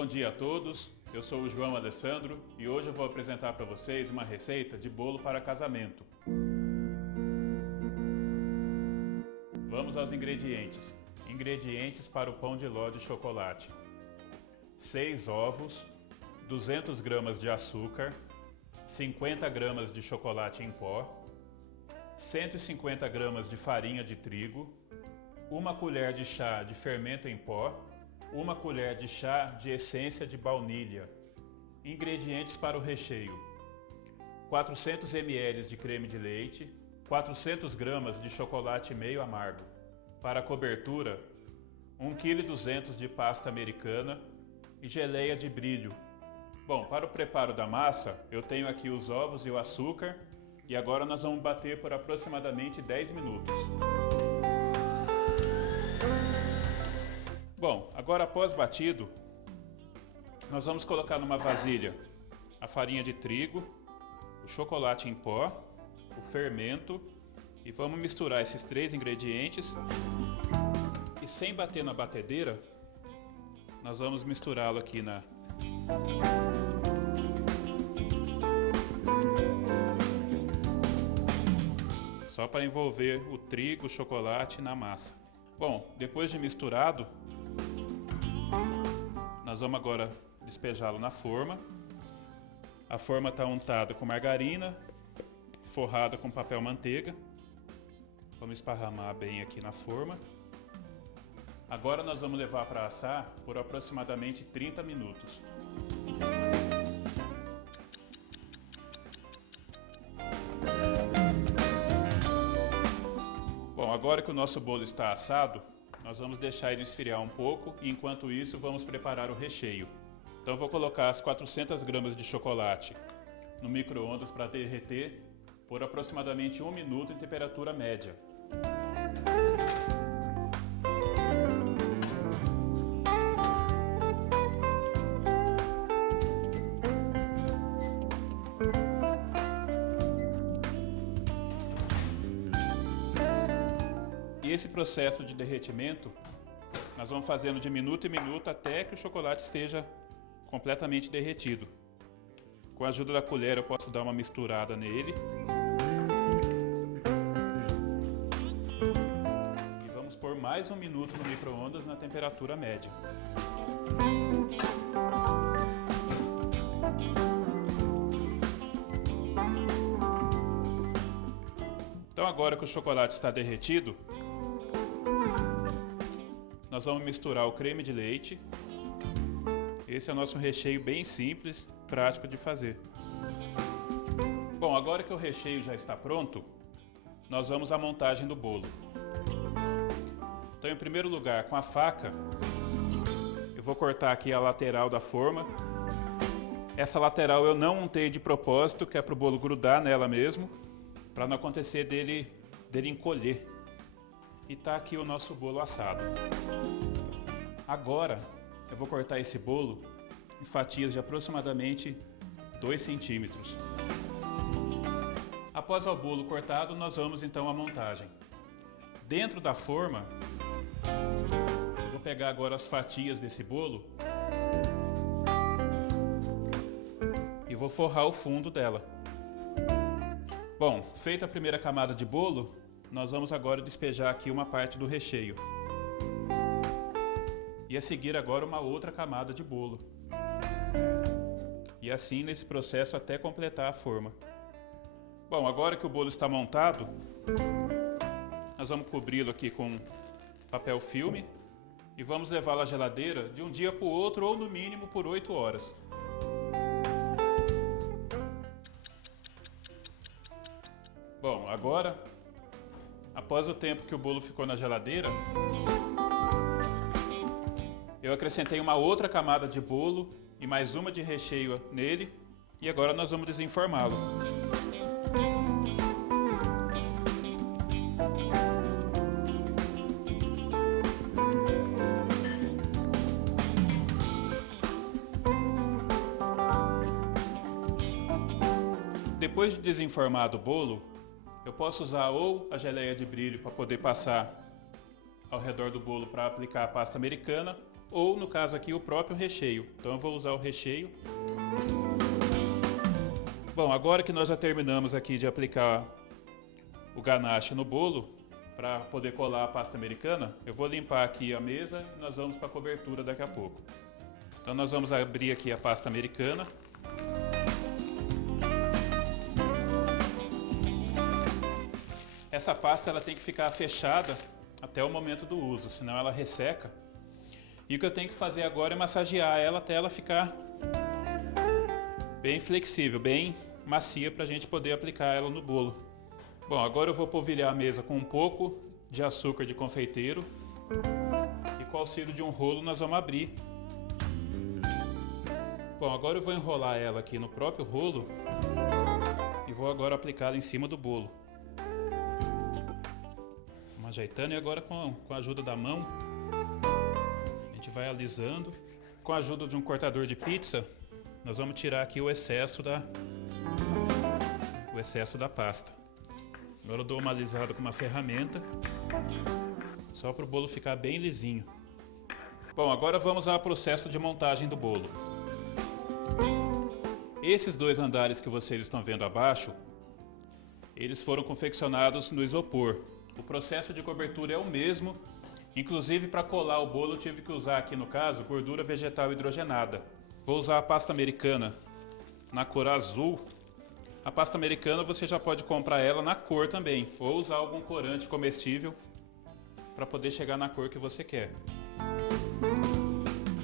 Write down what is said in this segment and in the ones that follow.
Bom dia a todos, eu sou o João Alessandro e hoje eu vou apresentar para vocês uma receita de bolo para casamento. Vamos aos ingredientes. Ingredientes para o pão de ló de chocolate: 6 ovos, 200 gramas de açúcar, 50 gramas de chocolate em pó, 150 gramas de farinha de trigo, 1 colher de chá de fermento em pó, 1 colher de chá de essência de baunilha. Ingredientes para o recheio: 400 ml de creme de leite, 400 gramas de chocolate meio amargo. Para a cobertura, 1,2 kg de pasta americana e geleia de brilho. Bom, para o preparo da massa, eu tenho aqui os ovos e o açúcar e agora nós vamos bater por aproximadamente 10 minutos. Bom, agora após batido, nós vamos colocar numa vasilha a farinha de trigo, o chocolate em pó, o fermento e vamos misturar esses 3 ingredientes e sem bater na batedeira, nós vamos misturá-lo aqui só para envolver o trigo, o chocolate na massa. Bom, depois de misturado, nós vamos agora despejá-lo na forma. A forma está untada com margarina, forrada com papel manteiga. Vamos esparramar bem aqui na forma. Agora nós vamos levar para assar por aproximadamente 30 minutos. Bom, agora que o nosso bolo está assado, nós vamos deixar ele esfriar um pouco e enquanto isso vamos preparar o recheio. Então vou colocar as 400 gramas de chocolate no micro-ondas para derreter por aproximadamente 1 minuto em temperatura média. E esse processo de derretimento nós vamos fazendo de minuto em minuto até que o chocolate esteja completamente derretido. Com a ajuda da colher eu posso dar uma misturada nele. E vamos por mais 1 minuto no micro-ondas na temperatura média. Então agora que o chocolate está derretido, nós vamos misturar o creme de leite. Esse é o nosso recheio bem simples, prático de fazer. Bom, agora que o recheio já está pronto, nós vamos à montagem do bolo. Então, em primeiro lugar, com a faca, eu vou cortar aqui a lateral da forma. Essa lateral eu não montei de propósito, que é para o bolo grudar nela mesmo, para não acontecer dele encolher. E tá aqui o nosso bolo assado. Agora eu vou cortar esse bolo em fatias de aproximadamente 2 centímetros. Após o bolo cortado, nós vamos então à montagem. Dentro da forma, eu vou pegar agora as fatias desse bolo e vou forrar o fundo dela. Bom, feita a primeira camada de bolo, nós vamos agora despejar aqui uma parte do recheio. E a seguir agora uma outra camada de bolo. E assim nesse processo até completar a forma. Bom, agora que o bolo está montado, nós vamos cobri-lo aqui com papel filme e vamos levá-lo à geladeira de um dia para o outro ou no mínimo por 8 horas. Bom, agora, após o tempo que o bolo ficou na geladeira, eu acrescentei uma outra camada de bolo e mais uma de recheio nele e agora nós vamos desenformá-lo. Depois de desenformado o bolo, eu posso usar ou a geleia de brilho para poder passar ao redor do bolo para aplicar a pasta americana, ou no caso aqui o próprio recheio. Então eu vou usar o recheio. Bom, agora que nós já terminamos aqui de aplicar o ganache no bolo, para poder colar a pasta americana, eu vou limpar aqui a mesa e nós vamos para a cobertura daqui a pouco. Então nós vamos abrir aqui a pasta americana. Essa pasta ela tem que ficar fechada até o momento do uso, senão ela resseca. E o que eu tenho que fazer agora é massagear ela até ela ficar bem flexível, bem macia para a gente poder aplicar ela no bolo. Bom, agora eu vou polvilhar a mesa com um pouco de açúcar de confeiteiro e com o auxílio de um rolo nós vamos abrir. Bom, agora eu vou enrolar ela aqui no próprio rolo e vou agora aplicá-la em cima do bolo. Vamos ajeitando e agora com a ajuda da mão a gente vai alisando. Com a ajuda de um cortador de pizza nós vamos tirar aqui o excesso da pasta. Agora eu dou uma alisada com uma ferramenta, só para o bolo ficar bem lisinho. Bom, agora vamos ao processo de montagem do bolo. Esses 2 andares que vocês estão vendo abaixo, eles foram confeccionados no isopor. O processo de cobertura é o mesmo, inclusive para colar o bolo eu tive que usar aqui no caso gordura vegetal hidrogenada. Vou usar a pasta americana na cor azul. A pasta americana você já pode comprar ela na cor também, ou usar algum corante comestível para poder chegar na cor que você quer.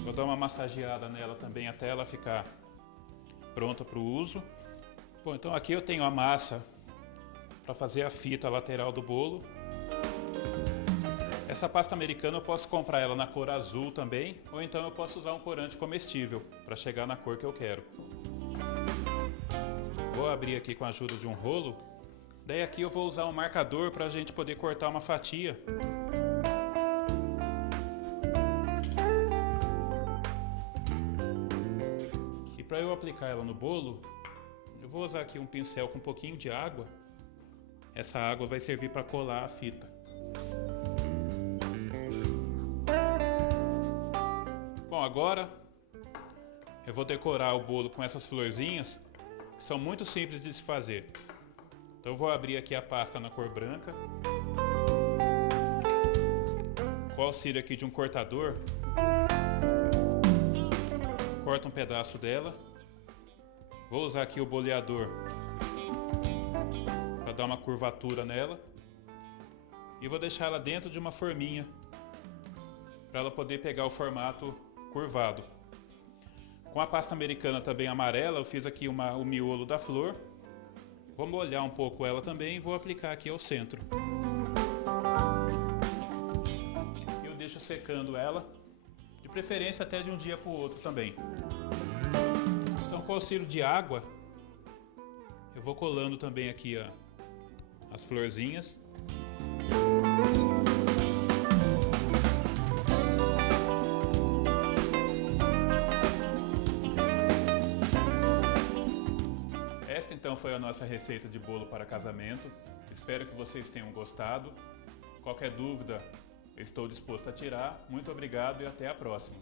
Vou dar uma massageada nela também até ela ficar pronta para o uso. Bom, então aqui eu tenho a massa para fazer a fita lateral do bolo. Essa pasta americana eu posso comprar ela na cor azul também, ou então eu posso usar um corante comestível para chegar na cor que eu quero. Vou abrir aqui com a ajuda de um rolo. Daí aqui eu vou usar um marcador para a gente poder cortar uma fatia. E para eu aplicar ela no bolo, eu vou usar aqui um pincel com um pouquinho de água. Essa água vai servir para colar a fita. Bom, agora eu vou decorar o bolo com essas florzinhas, que são muito simples de se fazer. Então eu vou abrir aqui a pasta na cor branca. Com o auxílio aqui de um cortador, corto um pedaço dela. Vou usar aqui o boleador para dar uma curvatura nela. E vou deixar ela dentro de uma forminha para ela poder pegar o formato curvado. Com a pasta americana também amarela, eu fiz aqui o miolo da flor. Vou molhar um pouco ela também e vou aplicar aqui ao centro. Eu deixo secando ela, de preferência até de um dia para o outro também. Então, com o auxílio de água, eu vou colando também aqui as florzinhas. Esta então foi a nossa receita de bolo para casamento. Espero que vocês tenham gostado. Qualquer dúvida, eu estou disposto a tirar. Muito obrigado e até a próxima.